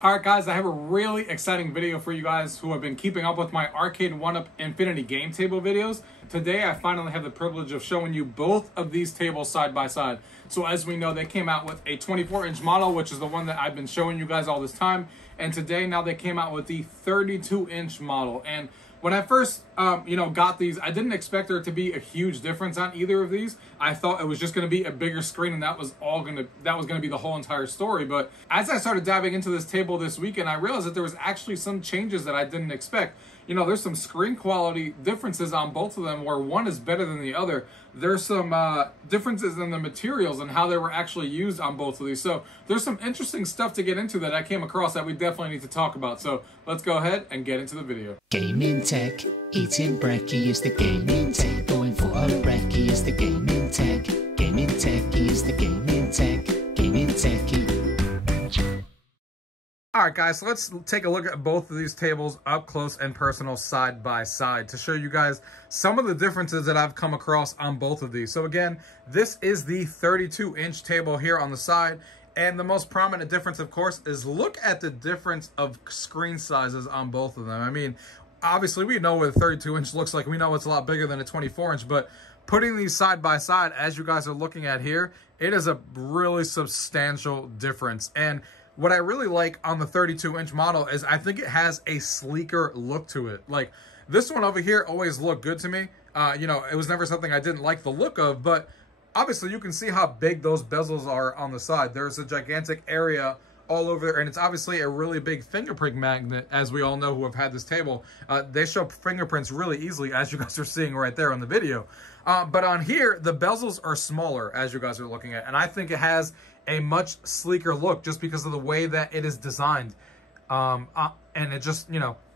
Alright guys, I have a really exciting video for you guys who have been keeping up with my Arcade1up Infinity Game Table videos. Today I finally have the privilege of showing you both of these tables side by side. So as we know, they came out with a 24-inch model, which is the one that I've been showing you guys all this time. And today, now they came out with the 32-inch model. And when I first, got these, I didn't expect there to be a huge difference on either of these. I thought it was just going to be a bigger screen, and that was going to be the whole entire story. But as I started diving into this table this weekend, I realized that there was actually some changes that I didn't expect. You know, there's some screen quality differences on both of them, where one is better than the other. There's some differences in the materials and how they were actually used on both of these. So there's some interesting stuff to get into that I came across that we definitely need to talk about. So let's go ahead and get into the video. Gaming tech, eating brekkie is the gaming tech. Going for a brekkie is the gaming tech. Gaming techie is the gaming tech. Gaming techie. Alright guys, so let's take a look at both of these tables up close and personal side by side to show you guys some of the differences that I've come across on both of these. So again, this is the 32-inch table here on the side, and the most prominent difference, of course, is look at the difference of screen sizes on both of them. I mean, obviously we know what a 32-inch looks like. We know it's a lot bigger than a 24-inch, but putting these side by side, as you guys are looking at here, it is a really substantial difference. And what I really like on the 32-inch model is I think it has a sleeker look to it. Like, this one over here always looked good to me. It was never something I didn't like the look of, but obviously you can see how big those bezels are on the side. There's a gigantic area all over there, and it's obviously a really big fingerprint magnet, as we all know who have had this table. They show fingerprints really easily, as you guys are seeing right there on the video. But on here, the bezels are smaller, as you guys are looking at, and I think it has a much sleeker look just because of the way that it is designed. And it just,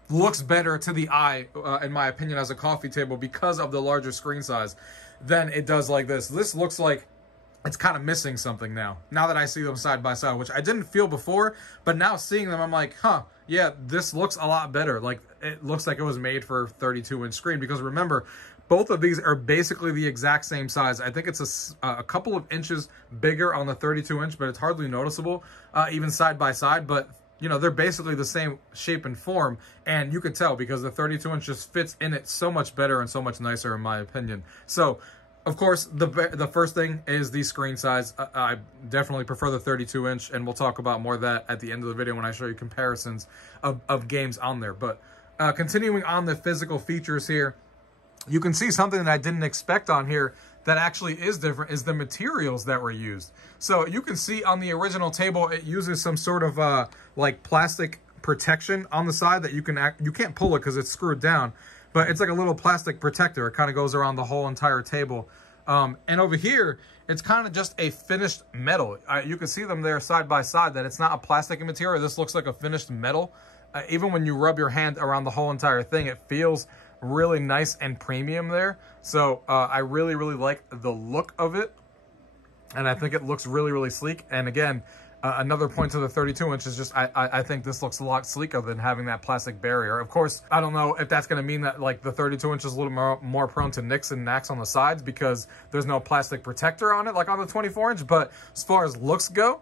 looks better to the eye, in my opinion, as a coffee table because of the larger screen size than it does like this. This looks like it's kind of missing something now that I see them side by side, which I didn't feel before, but now seeing them, I'm like, huh, yeah, this looks a lot better. Like, it looks like it was made for a 32-inch screen, because remember, both of these are basically the exact same size. I think it's a couple of inches bigger on the 32-inch, but it's hardly noticeable, even side by side. But, they're basically the same shape and form, and you could tell because the 32-inch just fits in it so much better and so much nicer, in my opinion. So, of course, the first thing is the screen size. I definitely prefer the 32-inch, and we'll talk about more of that at the end of the video when I show you comparisons of games on there. But continuing on the physical features here, you can see something that I didn't expect on here that actually is different is the materials that were used. So you can see on the original table, it uses some sort of like plastic protection on the side that you can't pull it because it's screwed down, but it's like a little plastic protector. It kind of goes around the whole entire table. And over here, it's kind of just a finished metal. You can see them there side by side, that it's not a plastic material. This looks like a finished metal. Even when you rub your hand around the whole entire thing, it feels really nice and premium there. So I really, really like the look of it. And I think it looks really, really sleek. And again, another point to the 32-inch is just, I think this looks a lot sleeker than having that plastic barrier. Of course, I don't know if that's going to mean that like the 32-inch is a little more prone to nicks and knacks on the sides because there's no plastic protector on it like on the 24-inch. But as far as looks go,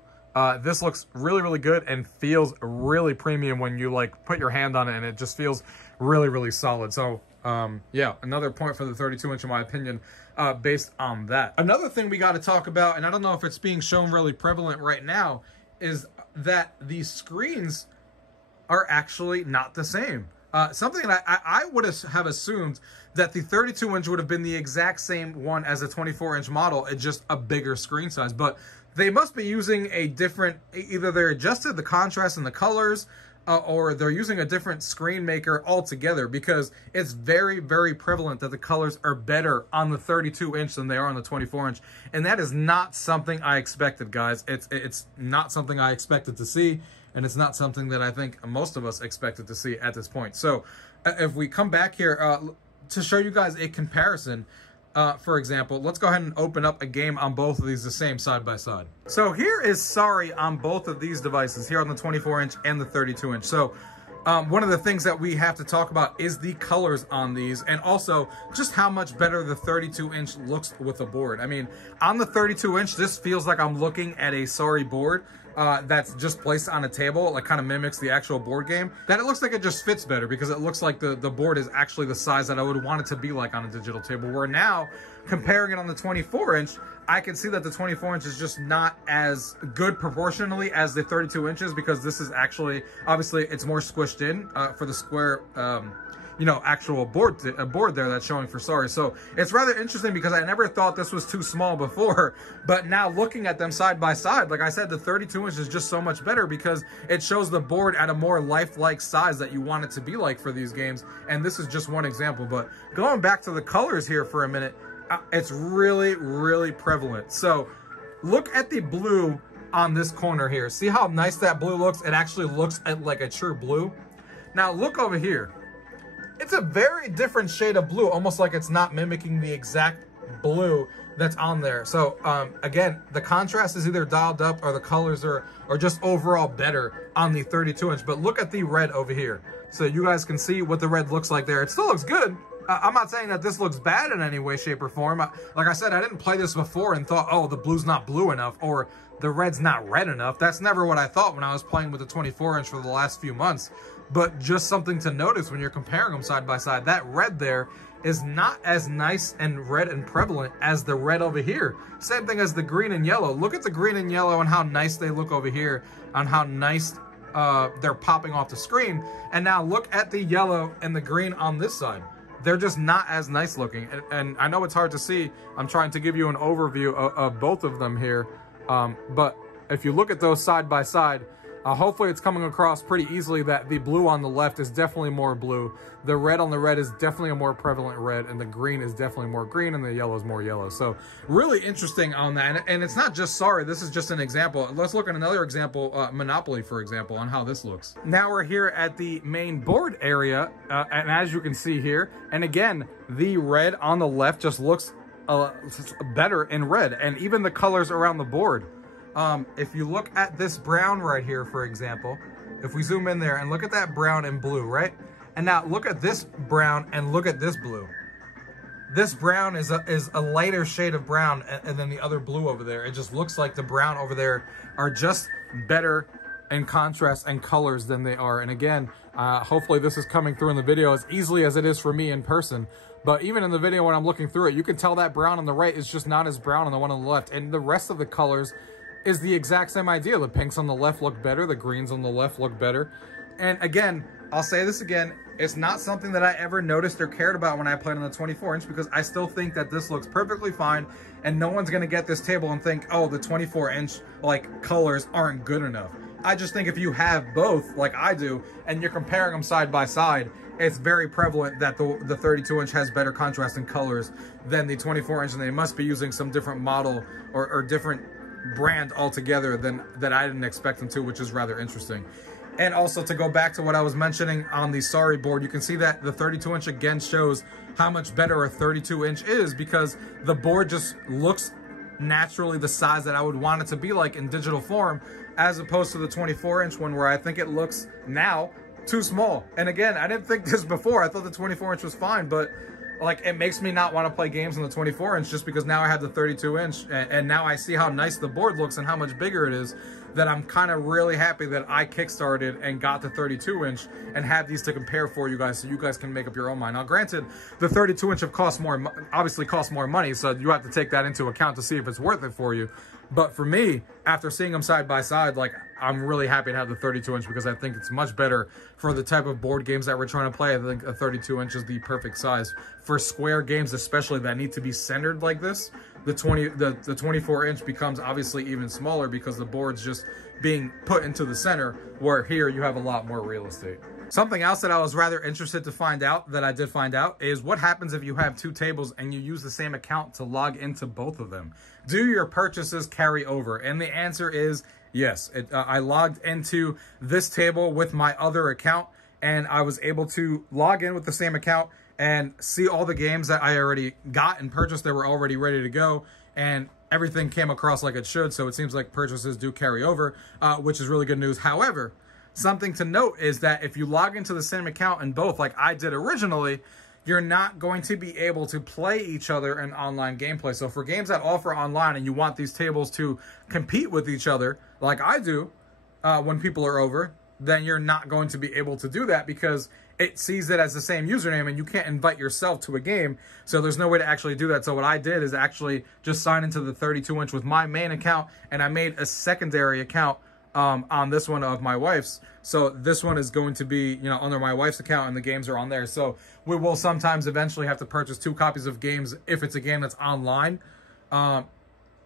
this looks really, really good and feels really premium when you like put your hand on it, and it just feels really, really solid. So yeah, another point for the 32-inch in my opinion, based on that. Another thing we got to talk about, and I don't know if it's being shown really prevalent right now, is that these screens are actually not the same. Something that I would have assumed that the 32-inch would have been the exact same one as a 24-inch model, it's just a bigger screen size. But they must be using a different, either they're adjusted the contrast and the colors, or they're using a different screen maker altogether, because it's very, very prevalent that the colors are better on the 32-inch than they are on the 24-inch. And that is not something I expected, guys. It's not something I expected to see, and it's not something that I think most of us expected to see at this point. So if we come back here to show you guys a comparison, for example, let's go ahead and open up a game on both of these the same side by side. So here is Sorry on both of these devices, here on the 24-inch and the 32-inch. So one of the things that we have to talk about is the colors on these, and also just how much better the 32-inch looks with the board. I mean, on the 32-inch, this feels like I'm looking at a Sorry board. that's just placed on a table, like kind of mimics the actual board game, that it looks like it just fits better because it looks like the board is actually the size that I would want it to be like on a digital table. Where now, comparing it on the 24-inch, I can see that the 24-inch is just not as good proportionally as the 32 inches because this is actually, obviously, it's more squished in for the square, you know, actual board there that's showing for Sorry. So it's rather interesting because I never thought this was too small before, but now looking at them side by side, like I said, the 32 inch is just so much better because it shows the board at a more lifelike size that you want it to be like for these games. And this is just one example, but going back to the colors here for a minute, it's really, really prevalent. So look at the blue on this corner here. See how nice that blue looks? It actually looks like a true blue. Now look over here. It's a very different shade of blue, almost like it's not mimicking the exact blue that's on there. So again, the contrast is either dialed up or the colors are just overall better on the 32 inch. But look at the red over here. So you guys can see what the red looks like there. It still looks good. I'm not saying that this looks bad in any way, shape, or form. Like I said, I didn't play this before and thought, oh, the blue's not blue enough or the red's not red enough. That's never what I thought when I was playing with the 24-inch for the last few months. But just something to notice when you're comparing them side by side. That red there is not as nice and red and prevalent as the red over here. Same thing as the green and yellow. Look at the green and yellow and how nice they look over here, on how nice they're popping off the screen. And now look at the yellow and the green on this side. They're just not as nice looking. And I know it's hard to see. I'm trying to give you an overview of both of them here. But if you look at those side by side, hopefully it's coming across pretty easily that the blue on the left is definitely more blue. The red on the red is definitely a more prevalent red, and the green is definitely more green, and the yellow is more yellow. So really interesting on that. And it's not just Sorry, this is just an example. Let's look at another example, Monopoly, for example, on how this looks. Now we're here at the main board area, and as you can see here, and again, the red on the left just looks better in red, and even the colors around the board. If you look at this brown right here, for example, if we zoom in there and look at that brown and blue, right? And now look at this brown and look at this blue. This brown is a lighter shade of brown and then the other blue over there. It just looks like the brown over there are just better in contrast and colors than they are. And again, hopefully this is coming through in the video as easily as it is for me in person. But even in the video when I'm looking through it, you can tell that brown on the right is just not as brown on the one on the left. And the rest of the colors is the exact same idea. The pinks on the left look better. The greens on the left look better. And again, I'll say this again, it's not something that I ever noticed or cared about when I played on the 24-inch because I still think that this looks perfectly fine and no one's going to get this table and think, oh, the 24-inch like colors aren't good enough. I just think if you have both, like I do, and you're comparing them side by side, it's very prevalent that the 32-inch has better contrast in colors than the 24-inch, and they must be using some different model or different brand altogether that I didn't expect them to, which is rather interesting. And also to go back to what I was mentioning on the Sorry board, you can see that the 32-inch again shows how much better a 32-inch is because the board just looks naturally the size that I would want it to be like in digital form, as opposed to the 24-inch one where I think it looks now too small. And again, I didn't think this before. I thought the 24-inch was fine, but like it makes me not want to play games on the 24-inch just because now I have the 32-inch and now I see how nice the board looks and how much bigger it is, that I'm kind of really happy that I kickstarted and got the 32-inch and have these to compare for you guys so you guys can make up your own mind. Now granted, the 32-inch obviously costs more money, so you have to take that into account to see if it's worth it for you. But for me, after seeing them side by side, like I'm really happy to have the 32-inch because I think it's much better for the type of board games that we're trying to play. I think a 32-inch is the perfect size for square games, especially that need to be centered like this. The 24-inch becomes obviously even smaller because the board's just being put into the center, where here you have a lot more real estate. Something else that I was rather interested to find out, that I did find out, is what happens if you have two tables and you use the same account to log into both of them. Do your purchases carry over? And the answer is yes. I logged into this table with my other account and I was able to log in with the same account and see all the games that I already got and purchased that were already ready to go, and everything came across like it should. So it seems like purchases do carry over, which is really good news. However, something to note is that if you log into the same account in both, like I did originally, you're not going to be able to play each other in online gameplay. So for games that offer online and you want these tables to compete with each other, like I do when people are over, then you're not going to be able to do that because it sees it as the same username and you can't invite yourself to a game. So there's no way to actually do that. So what I did is actually just sign into the 32-inch with my main account, and I made a secondary account on this one of my wife's. So this one is going to be, you know, under my wife's account, and the games are on there. So we will sometimes eventually have to purchase 2 copies of games if it's a game that's online.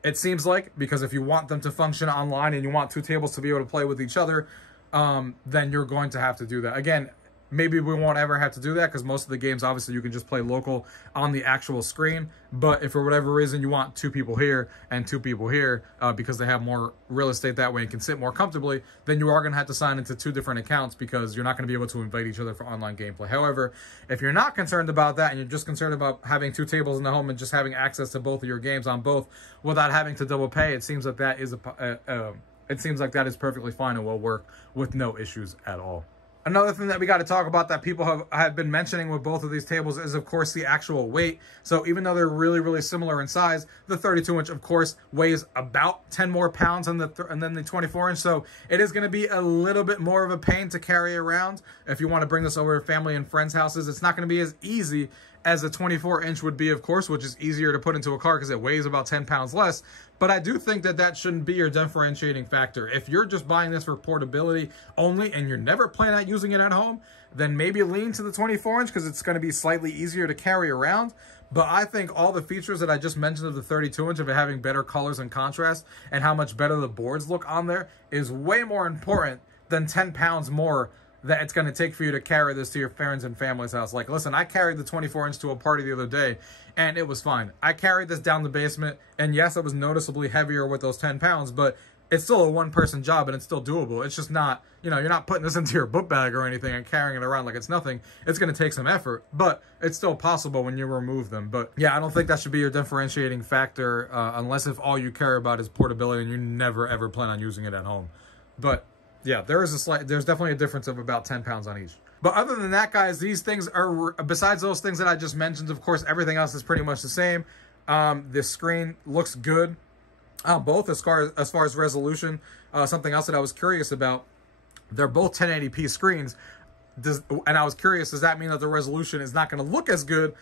It seems like, because if you want them to function online and you want 2 tables to be able to play with each other, then you're going to have to do that. Again, maybe we won't ever have to do that because most of the games, obviously, you can just play local on the actual screen. But if for whatever reason you want 2 people here and 2 people here because they have more real estate that way and can sit more comfortably, then you are going to have to sign into 2 different accounts because you're not going to be able to invite each other for online gameplay. However, if you're not concerned about that and you're just concerned about having 2 tables in the home and just having access to both of your games on both without having to double pay, it seems like that is perfectly fine and will work with no issues at all. Another thing that we got to talk about that people have been mentioning with both of these tables is, of course, the actual weight. So even though they're really, really similar in size, the 32-inch, of course, weighs about 10 more pounds than the 24-inch. So it is going to be a little bit more of a pain to carry around. If you want to bring this over to family and friends' houses, it's not going to be as easy as a 24-inch would be, of course, which is easier to put into a car because it weighs about 10 pounds less. But I do think that that shouldn't be your differentiating factor. If you're just buying this for portability only and you're never planning on using it at home, then maybe lean to the 24-inch because it's going to be slightly easier to carry around. But I think all the features that I just mentioned of the 32-inch, of it having better colors and contrast and how much better the boards look on there, is way more important than 10 pounds more that it's going to take for you to carry this to your friends and family's house. Like, listen, I carried the 24-inch to a party the other day, and it was fine. I carried this down the basement, and yes, it was noticeably heavier with those 10 pounds, but it's still a one-person job, and it's still doable. It's just not, you know, you're not putting this into your book bag or anything and carrying it around like it's nothing. It's going to take some effort, but it's still possible when you remove them. But yeah, I don't think that should be your differentiating factor unless if all you care about is portability and you never, ever plan on using it at home. But yeah, there's definitely a difference of about 10 pounds on each. But other than that, guys, these things are, besides those things that I just mentioned, of course, everything else is pretty much the same. This screen looks good, both as far as resolution. Something else that I was curious about, they're both 1080p screens. And I was curious, does that mean that the resolution is not going to look as good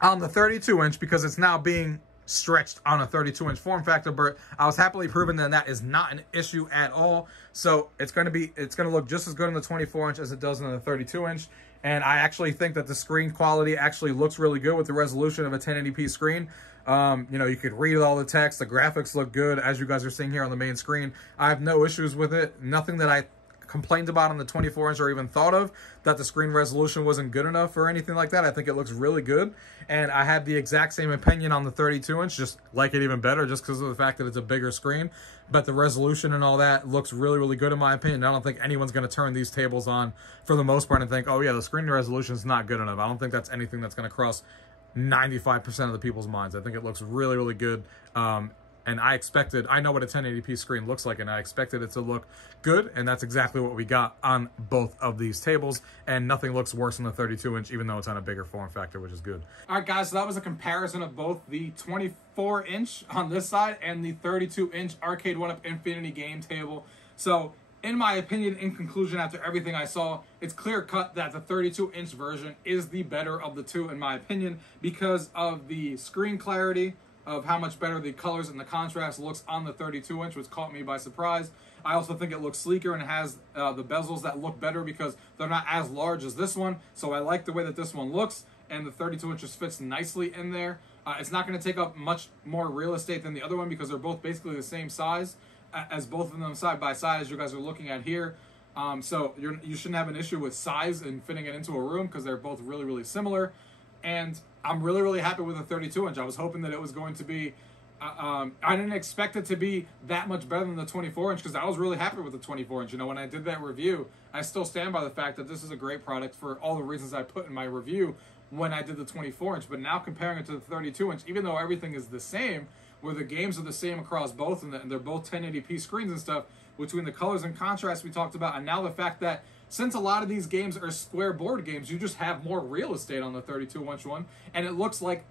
on the 32-inch because it's now being stretched on a 32-inch form factor? But I was happily proven that that is not an issue at all. So it's going to look just as good on the 24-inch as it does on the 32-inch. And I actually think that the screen quality actually looks really good with the resolution of a 1080p screen. You know, you could read all the text. The graphics look good, as you guys are seeing here on the main screen. I have no issues with it. Nothing that I complained about on the 24-inch or even thought of that the screen resolution wasn't good enough or anything like that. I think it looks really good, and I had the exact same opinion on the 32-inch, just like it even better just because of the fact that it's a bigger screen. But the resolution and all that looks really, really good in my opinion. I don't think anyone's going to turn these tables on for the most part and think, oh yeah, the screen resolution is not good enough. I don't think that's anything that's going to cross 95% of the people's minds. I think it looks really, really good. And I know what a 1080p screen looks like, and I expected it to look good, and that's exactly what we got on both of these tables, and nothing looks worse than the 32-inch, even though it's on a bigger form factor, which is good. All right, guys, so that was a comparison of both the 24-inch on this side and the 32-inch Arcade1up Infinity Game Table. So, in my opinion, in conclusion, after everything I saw, it's clear-cut that the 32-inch version is the better of the two, in my opinion, because of the screen clarity, of how much better the colors and the contrast looks on the 32-inch, which caught me by surprise. I also think it looks sleeker and it has the bezels that look better because they're not as large as this one. So I like the way that this one looks, and the 32-inch just fits nicely in there. It's not going to take up much more real estate than the other one because they're both basically the same size as both of them side by side, as you guys are looking at here. So you shouldn't have an issue with size and fitting it into a room because they're both really, really similar. And I'm really, really happy with the 32-inch. I was hoping that it was going to be, I didn't expect it to be that much better than the 24-inch because I was really happy with the 24-inch. You know, when I did that review, I still stand by the fact that this is a great product for all the reasons I put in my review when I did the 24-inch. But now comparing it to the 32-inch, even though everything is the same, where the games are the same across both, and they're both 1080p screens and stuff, between the colors and contrast we talked about, and now the fact that since a lot of these games are square board games, you just have more real estate on the 32-inch one, and it looks like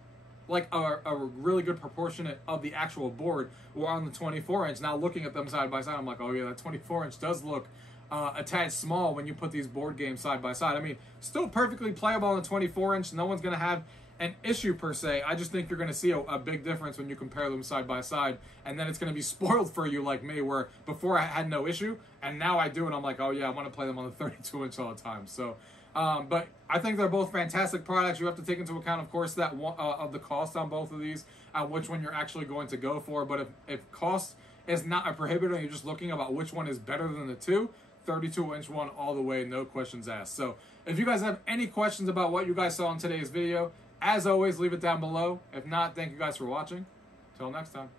like a really good proportionate of the actual board were on the 24-inch. Now looking at them side by side, I'm like, oh yeah, that 24-inch does look a tad small when you put these board games side by side. I mean, still perfectly playable on the 24-inch. No one's going to have an issue per se. I just think you're going to see a big difference when you compare them side by side, and then it's going to be spoiled for you like me, where before I had no issue, and now I do, and I'm like, oh yeah, I want to play them on the 32-inch all the time. So, but I think they're both fantastic products. You have to take into account, of course, that of the cost on both of these, which one you're actually going to go for. But if cost is not a prohibitor, you're just looking about which one is better than the two, 32-inch one all the way, no questions asked. So if you guys have any questions about what you guys saw in today's video, as always, leave it down below. If not, thank you guys for watching. Till next time.